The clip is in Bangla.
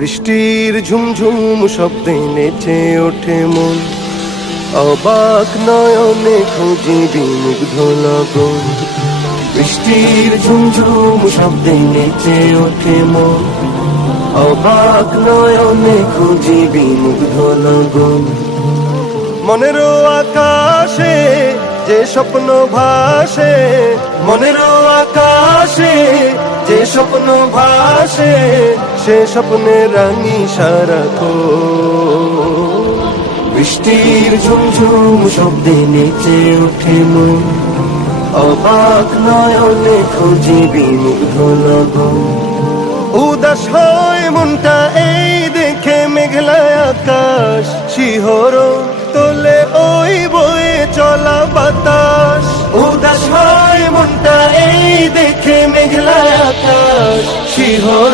বৃষ্টির ঝুমঝুম শব্দে নেচে ওঠে মন। অবাক নয়নে খুঁজি বিমুগ্ধ লগন। বৃষ্টির ঝুমঝুম শব্দে নেচে ওঠে মন। অবাক নয়নে খুঁজি বিমুগ্ধ লগন। মনের আকাশে যে স্বপ্ন ভাসে, মনের আকাশে যে স্বপ্ন ভাসে সে স্বপ্নে রাঙি সারাখো। বৃষ্টির ঝুমঝুম শব্দে নেচে ওঠে মন। অবাক নয়নে খুঁজি বিমুগ্ধ লগন উদাস হয় মনটা এই দেখে মেঘলা আকাশ। শিহর তোলে ওই বয়ে চলা বাতাস। উদাস হয় মনটা এই দেখে মেঘলা আকাশ। শিহর